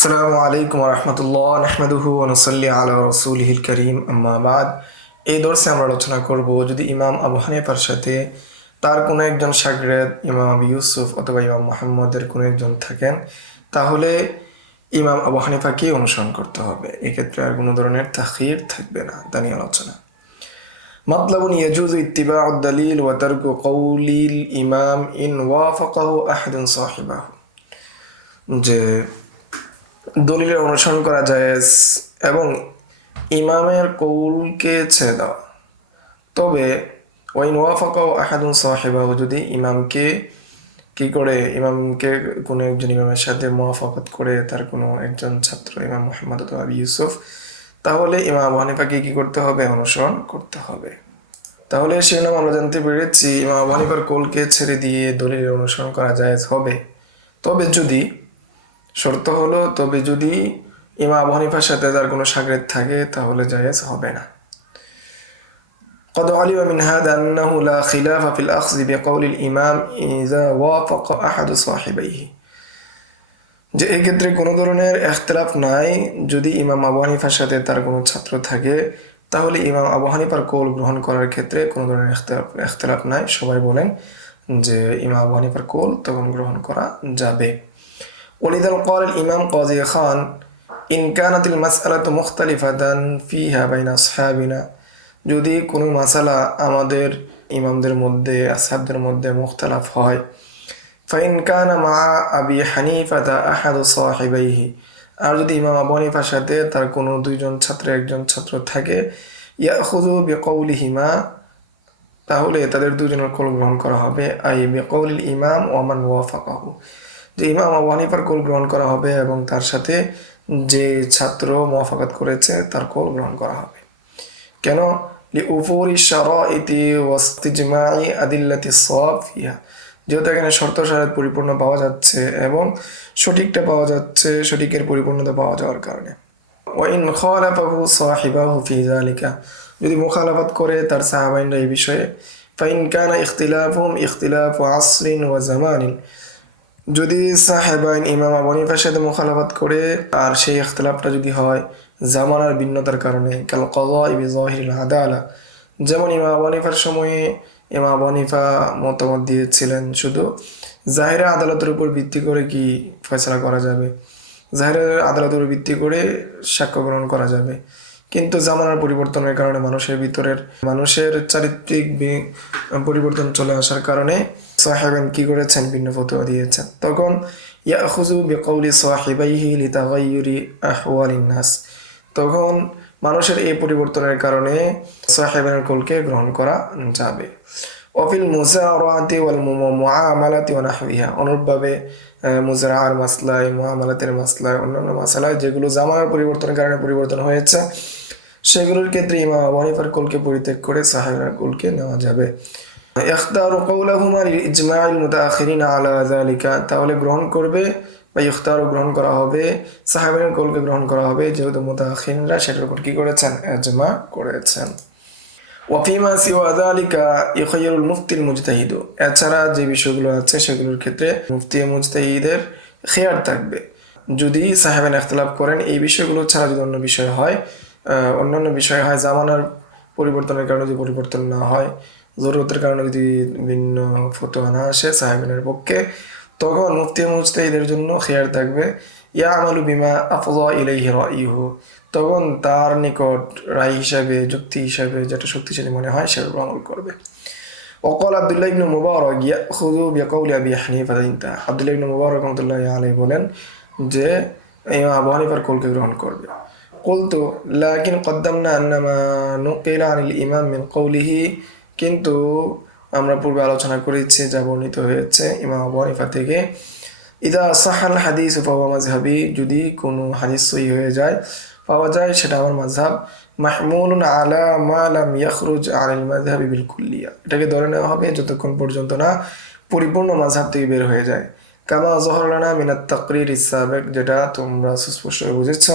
আসসালামু আলাইকুম রহমতুল্লাহ নাহমাদুহু ওয়া নুসাল্লি আলা রাসূলিহিল কারীম আম্মা বাদ। এই দর্শে আমরা আলোচনা করব যদি ইমাম আবু হানিফার সাথে তার কোনো একজন শাগরেদ ইমাম আবু ইউসুফ অথবা ইমাম মুহাম্মদের কোনো একজন থাকেন, তাহলে ইমাম আবু হানিফাকে অনুসরণ করতে হবে। এক্ষেত্রে আর কোনো ধরনের তাখির থাকবে না। তা নিয়ে আলোচনা। মাতলাবুন ইয়াজুজু ইত্তিবাউদ দালিল ওয়া তারকু কওলিল ইমাম ইন ওয়াফাকাহু আহাদুন সাহিবাহু, যে দলিলের অনুসরণ করা জায়েজ এবং ইমামের কৌলকে ছেড়ে দেওয়া। তবে ওয়াইন ওয়াফাকা আহাদুন সাহিবাহু, যদি ইমামকে কোনো একজন ইমামের সাথে মুওয়াফাকাত করে তার কোনো একজন ছাত্র ইমাম মুহাম্মদ অথবা আবু ইউসুফ, তাহলে ইমাম আবু হানিফাকে কি করতে হবে? অনুসরণ করতে হবে। তাহলে শিরোনাম আমরা জানতে পেরেছি ইমাম আবু হানিফার কৌলকে ছেড়ে দিয়ে দলিলের অনুসরণ করা জায়েজ হবে, তবে যদি ইমাম আবু হানিফার সাথে তার কোনো শাগরেদ থাকে তাহলে জায়েজ হবে না। قد علم من هذا أنه لا خلاف في الأخذ بقول الإمام إذا وافق أحد صاحبيه, যে এক্ষেত্রে কোনো ধরনের ইখতিলাফ নাই। যদি ইমাম আবু হানিফার সাথে তার কোনো ছাত্র থাকে তাহলে ইমাম আবু হানিফার কৌল গ্রহণ করার ক্ষেত্রে কোনো ধরনের ইখতিলাফ নাই। সবাই বলেন যে ইমাম আবু হানিফার কৌল তখন গ্রহণ করা যাবে। ولذا قال الإمام قاضي خان إن كانت المسألة مختلفة فيها بين أصحابنا, যদি কোনো মাসালা আমাদের ইমামদের মধ্যে আসহাবদের মধ্যে মুখতালাফ হয়, فإن كان مع أبي حنيفة أحد صاحبيه, আর যদি ইমাম আবু হানিফার সাথে তার কোনো একজন ছাত্র থাকে, يأخذ بقولهما, তাহলে তাদের দুজনের কৌল গ্রহণ করা হবে। আই বিকৌলিল ইমাম ওয়া মান ওয়াফাকাহু, যে ইমাম আবু হানিফার কৌল গ্রহণ করা হবে এবং তার সাথে যে ছাত্র মুওয়াফাকাত করেছে তার কৌল গ্রহণ করা হবে। কেন? লিউফুরি শারাইতি ওয়াস্তিজমাই আদিল্লাতি সওয়াব ফিহা, যেহেতু এখানে শর্ত শারাত পরিপূর্ণ পাওয়া যাচ্ছে এবং সঠিকটা পাওয়া যাচ্ছে, সঠিকের পরিপূর্ণতা পাওয়া যাওয়ার কারণে। ওয়া ইন খালাফাহু সাহিবাহু ফি যালিকা, যদি মুখালাফাত করে তার সাহাবাইনরা এই বিষয়ে, ফাইন কানা ইখতিলাফুহুম ইখতিলাফু আসরিন ওয়া জামানিন, যদি সাহেবাইন ইমাম আবু হানিফার সাথে মুখালাফাত করে আর সেই ইখতিলাফটা যদি হয় জামানার ভিন্নতার কারণে, কাল কাযাই বিযাহিরিল আদালা, যেমন ইমাম আবু হানিফার সময়ে ইমাম আবু হানিফা মতামত দিয়েছিলেন শুধু জাহিরা আদালতের উপর ভিত্তি করে কি ফয়সালা করা যাবে, জাহিরা আদালতের উপর ভিত্তি করে সাক্ষ্য গ্রহণ করা যাবে। কিন্তু জামানার পরিবর্তনের কারণে মানুষের চারিত্রিক পরিবর্তন চলে আসার কারণে সাহেবান কি করেছেন? ভিন্ন ফতোয়া দিয়েছেন। তখন ইয়াখুযু বিকৌলি সাহিবাইহি লিতাগায়্যুরি আহওয়ালিন নাস, তখন মানুষের এই পরিবর্তনের কারণে সাহেবানের কৌলকে গ্রহণ করা যাবে। ওয়াফিল মুযারাআতি ওয়াল মুআমালাতি ওয়া নাহবিহা, অনুরূপভাবে মুযারাআর মাসলায়, মুআমালাতের মাসলায়, অন্যান্য মাসালায় যেগুলো জামানার পরিবর্তনের কারণে পরিবর্তন হয়েছে সেগুলোর ক্ষেত্রে ইমাম আবু হানিফার কৌলকে পরিত্যাগ করে সাহেবের কৌলকে নেওয়া যাবে। ইখতারু কওলাহুমা লিল ইজমাইল মুতাআখিরিন আলা যালিকা, তাহলে গ্রহণ করা হবে সাহাবাদের কৌলকে গ্রহণ করা হবে যেহেতু মুতাআখিরিনরা সেটার উপর কি করেছেন? ইজমা করেছেন। ওয়া ফিমা সিওয়া যালিকা ইখাইরুল মুফতিল মুজতাহিদ, এছাড়া যে বিষয়গুলো আছে সেগুলোর ক্ষেত্রে মুফতি মুজতাহিদের খেয়ার থাকবে। যদি সাহাবান ইখতিলাফ করেন এই বিষয়গুলো ছাড়া যদি অন্যান্য বিষয় হয় জামানার পরিবর্তনের কারণে যদি পরিবর্তন না হয়, জরুরতের কারণে যদি ভিন্ন ফতোয়া না আসে সাহাবিনের পক্ষে, তখন মুফতি মুজতাহিদের জন্য খেয়ার থাকবে ইয়ামালু বিমা আফযা ইলাইহি রাইহু, তখন তার নিকট রায় হিসাবে, যুক্তি হিসাবে যেটা শক্তিশালী মনে হয় সেটার উপর আমল করবে। ওয়াকাল আব্দুল্লাহ ইবনে মুবারক ইয়াখুযু বিকাউলি আবি হানিফা, আব্দুল্লাহ ইবনে মুবারক রাহমাতুল্লাহি আলাইহি বলেন যে ইমাম আবু হানিফার কৌলকে গ্রহণ করবে। কুলতু লাকিন কদ্দামনা আন্না মা নুকিলা আনিল ইমাম মিন কওলিহি, কিন্তু আমরা পূর্বে আলোচনা করেছি যা বর্ণিত হয়েছে ইমাম আবু হানিফা থেকে, ইদা সাহাল হাদিস ফাহুয়া মাযহাবি, যদি কোনো হাদিস সহিহ হয়ে যায় পাওয়া যায় সেটা আমার মাযহাব, মাহমুলুন আলা মা লাম ইয়াখরুজ আনিল মাযহাবি বিল কুল্লিয়া, এটাকে ধরে নেওয়া হবে যতক্ষণ পর্যন্ত না পরিপূর্ণ মাযহাব থেকে বের হয়ে যায়। কামা যাহারা লানা মিনাত তাকরির সাবিক, যেটা তোমরা সুস্পষ্টভাবে বুঝেছ,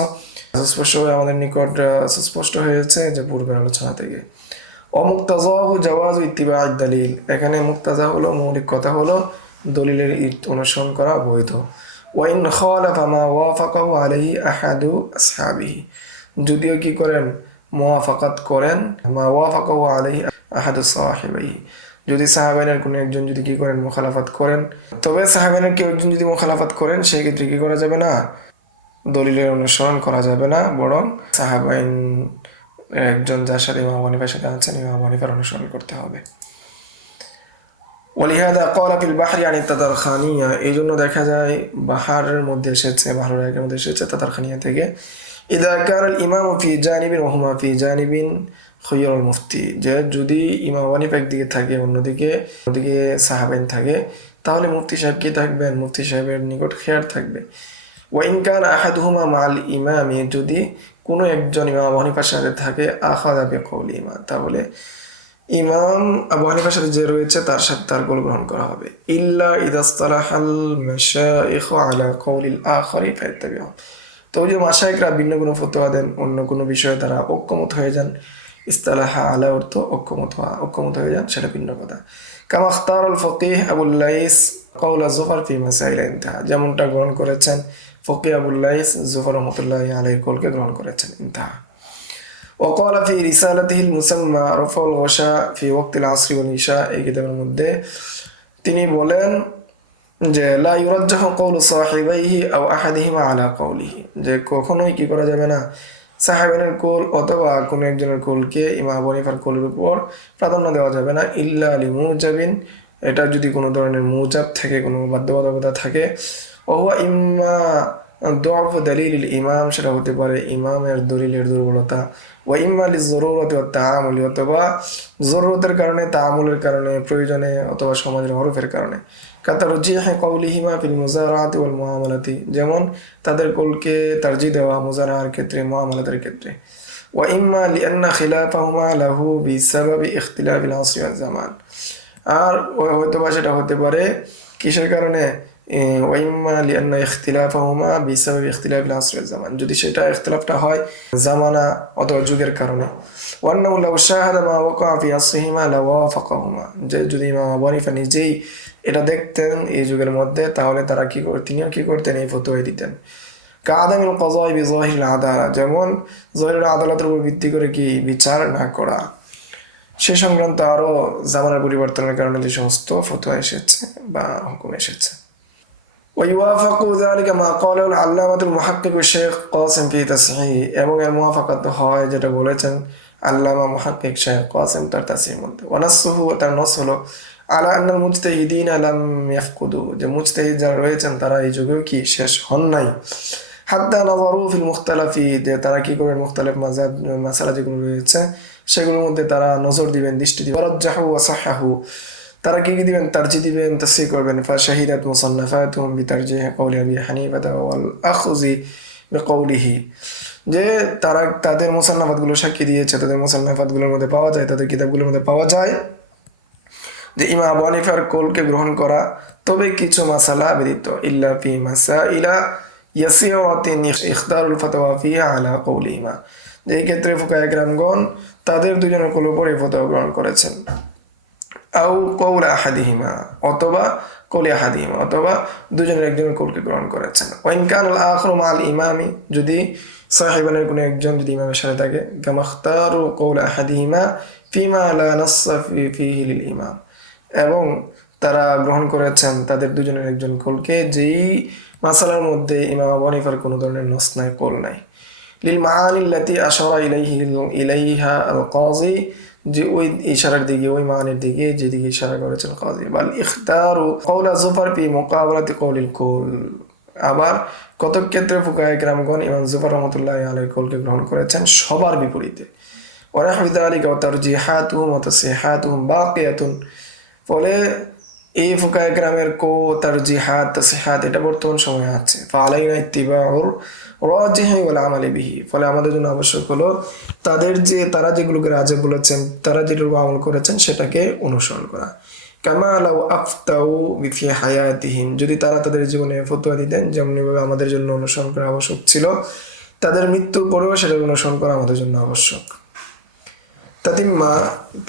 সুস্পষ্টভাবে আমাদের নিকট সুস্পষ্ট হয়েছে যে পূর্বের আলোচনা থেকে। অমুক্তাজাহু জাওয়াজু ইত্তিবা'আদ দালিল, এখানে মুক্তাজা হলো মৌলিক কথা হলো দলিলের অনুসরণ করা বৈধ। ওয়াইন খালাফা মা ওয়াফাকাহু আলাইহি আহাদু আসহাবিহি, যদিও কি করেন মুওয়াফাকাত করেন মা ওয়াফাকাহু আলাইহি আহাদু সাহিবাইহি, যদি সাহাবাইনের কোনো একজন যদি কি করেন মুখালাফাত করেন, তবে সাহাবাইনের কেউ একজন যদি মুখালাফাত করেন সেই ক্ষেত্রে কি করা যাবে না, দলিলের অনুসরণ করা যাবে না, বরং সাহাবাইন একজন যার সাথে ইমাম আবু হানিফার সাথে আছেন ইমাম আবু হানিফার অনুসরণ করতে হবে। ওয়ালিহাদা ক্বালা ফিল বাহরি আনি তাতারখানিয়া, এই জন্য দেখা যায় বাহারের মধ্যে এসেছে, বাহরুল রায়কের মধ্যে এসেছে তাতারখানিয়া থেকে, ইদা কানাল ইমামু ফি জানিবিন ওয়া হুমা ফি জানিবিন খুইয়ারুল মুফতি, যে যদি ইমাম আবু হানিফা একদিকে থাকে অন্যদিকে সাহাবাইন থাকে, তাহলে মুফতি সাহেব কি থাকবেন, মুফতি সাহেবের নিকট খেয়ার থাকবে। ওয়াইন কানা আহাদুহুমা মাল ইমামি, যদি কোনো একজন ইমাম আবু হানিফার সাথে থাকে আখাযা বিকওলি ইমাম, তাহলে ইমাম আবু হানিফার সাথে যে রয়েছে তার সাথে তার কওল গ্রহণ করা হবে। ইল্লা ইদাসতালাহাল মাশাইখ আলা কওলিল আখারি ফায়াত্তাবিউহু, তো ওই যে মাশাইখরা ভিন্ন কোনো ফতোয়া দেন, অন্য কোনো বিষয়ে তারা ঐক্যমত হয়ে যান, ইস্তালাহা আলা অর্থ ঐক্যমত হয়ে যান, সেটা ভিন্ন কথা। কামা ইখতারাল ফকিহ আবুল লাইস কওলা যুফার ফি মাসাইল ইনতাহা, যেমনটা গ্রহণ করেছেন ফকিহ আবুল লাইস যুফার রাহমাতুল্লাহি আলাইহি কওলকে গ্রহণ করেছেন ইনতাহা। وقال في رسالته المسمى رفع الغشاء في وقت العصر والعشاء, এই কিতাবের মধ্যে তিনি বলেন যে লা ইউরাজ্জাহু কওলু সাহিবাইহি আও আহাদিহিমা আলা কওলিহি, যে কখনোই কি করা যাবে না সাহাবাইনের কওল অথবা কোনো একজনের কওলকে ইমাম আবু হানিফার কওলের উপর প্রাধান্য দেওয়া যাবে না, ইল্লা লিমুজাবিন, এটা যদি কোনো ধরনের মুজাব থাকে, কোনো বাধ্যবাধকতা থাকে, ওয়া ইম্মা দুআফ দলিল ইমাম, সেটা হতে পারে ইমামের দলিলের দুর্বলতা, ওয়া ইম্মা লিজরুরাতি ওয়াত তাআমুলি, অথবা জরুরতের কারণে, তাআমুলের কারণে, প্রয়োজনে, অথবা সমাজের হরফের কারণে। কাতারজিহি কওলিহিমা ফিল মুজারাতি ওয়াল মুআমালাতি, যেমন তাদের কওলকে তারজিহ দেওয়া মুজারার ক্ষেত্রে, মুআমালাতের ক্ষেত্রে। ওয়া ইম্মা লিআন্না খিলাফাহুমা লাহু বিসাবাবি ইখতিলাফিল আসরি ওয়াজ জামান, আর হয়তোবা সেটা হতে পারে কিসের কারণে, ওয়াইম্মা লিআন্না ইখতিলাফাহুমা বিসাবাবি ইখতিলাফিল আসরি ওয়াজ জামান, যদি সেটা ইখতিলাফটা হয় জামানা অথবা যুগের কারণে। ওয়ান্নাহু লাউ শাহাদা মা ওয়াকা ফি আসরিহিমা লাওয়াফাকাহুমা, যে যদি ইমাম আবু হানিফা নিজেই এটা দেখতেন এই যুগের মধ্যে, তাহলে তারা তিনিও কি করতেন, এই ফতোয়া দিতেন। কাআদামিল কাযাই বিযাহিরিল আদালা, যেমন যাহিরুল আদালতের উপর ভিত্তি করে কি বিচার না করা, সে সংক্রান্ত আরো জামানার পরিবর্তনের কারণে যে সমস্ত ফতোয়া এসেছে বা হুকুম এসেছে। ويوافق ذلك ما قاله العلامة المحقق الشيخ قاسم في تصحيح, এবং এর মুওয়াফাকাত হয় যেটা বলেছেন আল্লামা মুহাক্কিক শেখ কাসিম তার তাসহিহের মধ্যে। ওয়ানাসহু, তার নস হলো আলা আন্নাল মুজতাহিদিন লাম ইয়াফকুদু, যে মুজতাহিদ যারা রয়েছেন তারা এই যুগেও কি শেষ হন নাই। হাত্তা নাযারু ফিল মুখতালাফি, যে তারা কি করবেন মুখতালিফ মাযহাব মাসালা যেগুলো রয়েছে সেগুলোর মধ্যে তারা নজর দিবেন, দৃষ্টি দিবেন। ওয়ারাজ্জাহু ওয়া সাহহাহু, তারা কি দিবেন, তারজিহ দিবেন, তাসহিহ করবেন। ফাশাহিদাত মুসান্নাফাতুহুম বিতারজিহি কওলি আবি হানিফা ওয়াল আখযি বিকওলিহি, যে তারা তাদের মুসান্নাফাতগুলো সাক্ষী দিয়েছে, তাদের মুসান্নাফাতগুলোর মধ্যে পাওয়া যায়, তাদের কিতাবগুলোর মধ্যে পাওয়া যায় যে ইমাম আবু হানিফার কওলকে গ্রহণ করা, তবে কিছু মাসালা ব্যতীত, ইল্লা ফি মাসাইলা ইয়াসিরাতিন ইখতারুল ফাতওয়া ফিহা আলা কওলিহিমা, যে এই ক্ষেত্রে ফুকাহায়ে কেরামগণ তাদের দুজনের কওলের উপর এই ফতোয়া গ্রহণ করেছেন। আও কওল আহাদিহিমা, অথবা কওলি আহাদিহিমা, অথবা দুজনের একজনের কওলকে গ্রহণ করেছেন। ওয়াইন কানাল আখিরু মাআল ইমামি, যদি সাহিবানের কোনো একজন যদি ইমামের সাথে থাকে, কামা ইখতারু কওল আহাদিহিমা ফিমা লা নাসসা ফিহি লিল ইমাম, এবং তারা গ্রহণ করেছেন তাদের দুজনের একজন কওলকে যেই মাসালার মধ্যে ইমাম আবু হানিফার কোনো ধরনের নস নাই, কওল নাই। লিল মাআনিল্লাতি আশারা ইলাইহা আল কাযী, যে ওই ইশারার দিকে, ওই মানের দিকে যেদিকে ইশারা করেছেন কাজী। বাল ইখতারু কওলা যুফার ফি মুকাবালাতি কওলিল কুল, আবার কত ক্ষেত্রে ফুকাহায়ে কেরামগণ ইমাম যুফার রাহমাতুল্লাহি আলাইহির কওলকে গ্রহণ করেছেন সবার বিপরীতে। ওয়া নাহু যালিকা ওয়া তারজিহাতুহুম ওয়া তাসহিহাতুহুম বাকিয়াতুন, ফলে এই ফুকাহায়ে কেরামের তারজিহাত তাসহিহাত এটা বর্তমান সময়ে আছে। ফাআলাইনা ইত্তিবাউর রাজিহি ওয়াল আমালি বিহি, ফলে আমাদের জন্য আবশ্যক হলো তারা যেগুলোকে রাজে বলেছেন, তারা যেগুলো আমল করেছেন সেটাকে অনুসরণ করা। কামা লাউ আফতাউ ফি হায়াতিহিম, যদি তারা তাদের জীবনে ফতোয়া দিতেন যেমনভাবে আমাদের জন্য অনুসরণ করা আবশ্যক ছিল, তাদের মৃত্যুর পরেও সেটা অনুসরণ করা আমাদের জন্য আবশ্যক। তাতিম্মা,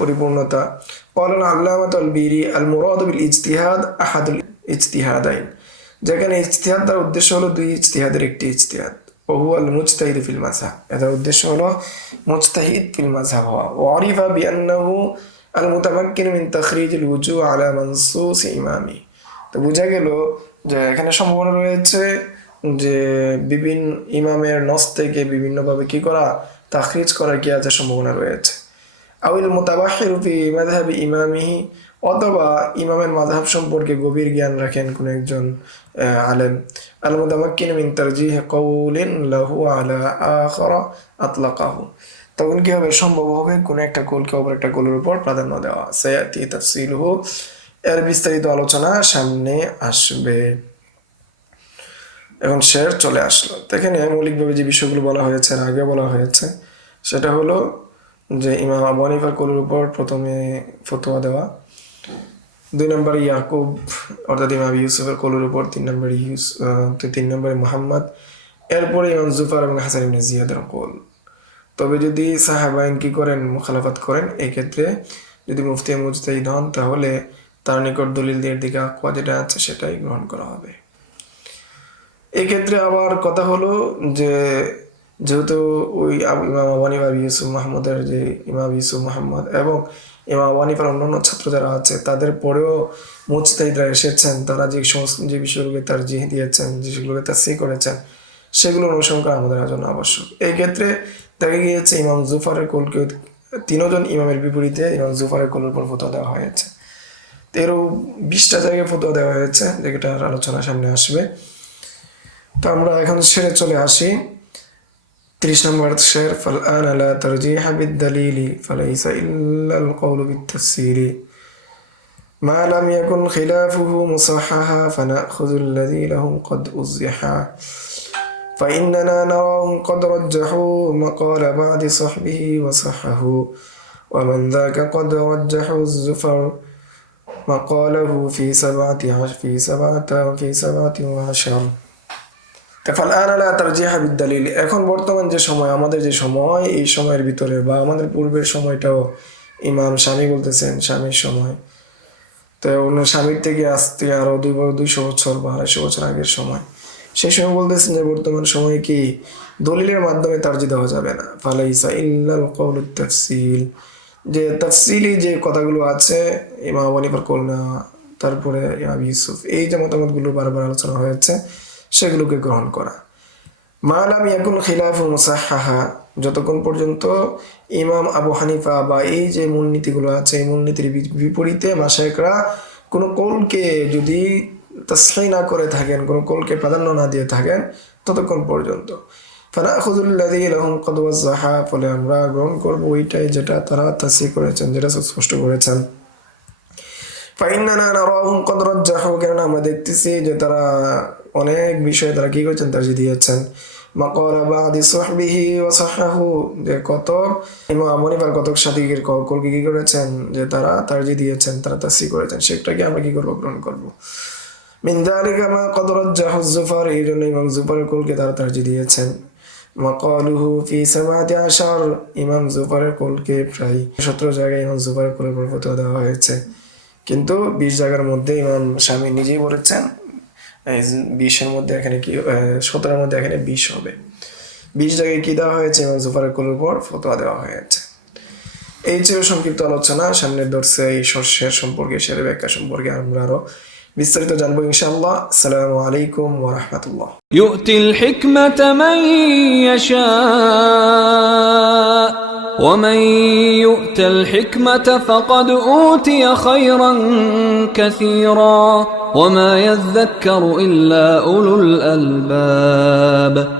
পরিপূর্ণতা। ক্বালা আল্লামাতুল বিরি আল মুরাদু বিল ইজতিহাদ আহাদুল ইজতিহাদাইন, যেখানে ইজতিহাদ দ্বারা উদ্দেশ্য হলো দুই ইজতিহাদের একটি ইজতিহাদ, ওহু আল মুজতাহিদ ফিল মাযহাব, এটার উদ্দেশ্য হলো মুজতাহিদ ফিল মাযহাব হওয়া। ওয়ারিফা বিআন্নাহু আল মুতামাক্কিন মিন তাখরিজিল ওযু আলা মানসুস ইমামি, তো বোঝা গেল যে এখানে সম্ভাবনা রয়েছে যে বিভিন্ন ইমামের নস থেকে বিভিন্নভাবে কি করা, তাখরিজ করার কি আছে, সম্ভাবনা রয়েছে। আউল মুতাবাহিরু ফি মাযহাবি ইমামিহি, অথবা ইমামের মাযহাব সম্পর্কে গভীর জ্ঞান রাখেন কোন একজন আলেম। আল মুতামাক্কিন মিন তারজিহ কাউলিন লাহু আলা আখারা আতলাকাহু, তখন কি হবে, সম্ভব হবে কোন একটা কৌলকে অপর একটা কৌলের উপর প্রাধান্য দেওয়া। সায়াতি তাফসিলুহু, এর বিস্তারিত আলোচনা সামনে আসবে। এখন শের চলে আসলো। এখানে মৌলিকভাবে যে বিষয়গুলো বলা হয়েছে, আগে বলা হয়েছে, সেটা হলো যে ইমাম আবু হানিফার কৌলের উপর প্রথমে ফতোয়া দেওয়া, 2 নম্বরে ইয়াকুব অর্থাৎ ইমাম ইউসুফের কৌলের উপর, 3 নম্বরে মুহাম্মদ, এরপরে ইমাম জুফার এবং হাসান ইবনে জিয়াদের কৌল। তবে যদি সাহাবাইন কি করেন, মুখালাফাত করেন, এই ক্ষেত্রে যদি মুফতি মুজতাহিদ হন তাহলে তার নিকট দলিলদের দিকে আকওয়া যেটা আছে সেটাই গ্রহণ করা হবে। এই ক্ষেত্রে আবার কথা হলো যে যেহেতু ওই ইমাম আবু হানিফা ইউসুফ মাহমুদের যে ইমাম ইউসুফ মাহমুদ এবং ইমাম আবু হানিফার অন্যান্য ছাত্র যারা আছে তাদের পরেও মুজতাহিদরা এসেছেন, তারা যে সমস্ত যে বিষয়গুলোকে তারজিহ দিয়েছেন, যে সেগুলোকে তাফসীর করেছেন, সেগুলো অনুসরণ করা আমাদের জন্য আবশ্যক। এই ক্ষেত্রে দেখা গিয়েছে ইমাম জুফারের কৌলকে 3 জন ইমামের বিপরীতে ইমাম জুফারের কৌলের উপর ফতোয়া দেওয়া হয়েছে। 20টা জায়গায় ফতোয়া দেওয়া হয়েছে, যেটার আলোচনা সামনে আসবে। তো আমরা এখন শেরে চলে আসি। 30 নম্বর শের, ফালআনা লা তারজিহা বিদ-দালিলি ফালাইসা ইল্লাল কওলু বিত-তাফসীরি মা লাম ইয়াকুন খিলাফুহু মুসাহহাহা ফানাখুযুল লাযী লাহুম ক্বাদ উযিহা فإننا نراهم قد رجحوا مقال بعض صحبه وصحه ومن ذاك قد رجحوا الزفر مقاله في 17 فالآن لا ترجيح بالدليل। এখন বর্তমান যে সময়, আমাদের যে সময়, এই সময়ের ভিতরে বা আমাদের পূর্বের সময়টাও ইমাম শামী বলতেছেন, শামীর সময়, তো অন্য শামীর থেকে আসতে আরো 200 বছর বা 250 বছর আগের সময়, সেই সময় বলতেছেন যে বর্তমান সময়ে কি দলিলের মাধ্যমে তারজি দেওয়া যাবে না। ফালাইসা ইল্লাল কওলুত তাফসীল, যে তাফসীলি যে কথাগুলো আছে ইমাম আবু হানিফার কওল না, তারপরে ইমাম ইউসুফ, এই যে মতামতগুলো বারবার আলোচনা হয়েছে সেগুলোকে গ্রহণ করা। মা লাম ইয়াকুন খিলাফু মুসাহহাহা, যতক্ষণ পর্যন্ত ইমাম আবু হানিফা বা এই যে মূলনীতিগুলো আছে এই মূলনীতির বিপরীতে মাশায়েখরা কোনো কৌলকে যদি তাসহিহ না করে থাকেন, কোনো কৌলকে প্রাধান্য না দিয়ে থাকেন, ততক্ষণ পর্যন্ত ফানাখুযুল লাযী লাহুম ক্বাদ ওয়াজ্জাহা, ফলে আমরা গ্রহণ করব ওইটাই যেটা তারা তাসহিহ করেছেন, যেটা স্পষ্ট করেছেন। ফাইন্নানা নারাহুম ক্বাদ রাজ্জাহু, কেননা আমরা দেখতেছি যে তারা অনেক বিষয়ে তারা কি করেছেন, তারজি দিয়েছেন। মাকালা বাদি সাহবিহি ওয়া সাহাহু, যে কতক ইমাম আবু হানিফার কতক সাথীদের কৌলকে কি করেছেন, যে তারা তারজি দিয়েছেন, তারা তাসহিহ করেছেন, সেটাকে আমরা কি করব, গ্রহণ করব। মিন যালিকা মা ক্বাদ রাজ্জাহু যুফার, এই জন্য ইমাম জুফারের কৌলকে তারা তারজি দিয়েছেন। মাকালুহু ফি 17, ইমাম জুফারের কৌলকে প্রায় 17 জায়গায় ইমাম জুফারের কৌলের উপর ফতোয়া দেওয়া হয়েছে, কিন্তু 20 জায়গার মধ্যে ইমাম শামী নিজেই বলেছেন 20-এর মধ্যে এখানে কি 17-এর মধ্যে এখানে 20 হবে। 20 জায়গায় কি দেওয়া হয়েছে, ইমাম জুফারের কৌলের উপর ফতোয়া দেওয়া হয়েছে। এই ছিল সংক্ষিপ্ত আলোচনা। সামনের দর্শে এই শের সম্পর্কে, শের ব্যাখ্যা সম্পর্কে আমরা আরো বিস্তারিত জানবো ইনশাআল্লাহ। আসসালামু আলাইকুম ওয়া রাহমাতুল্লাহ। ইউতিল হিকমাতা মান ইয়াশা ومن يؤت الحكمة فقد أوتي خيرا كثيرا وما يذكر إلا أولو الألباب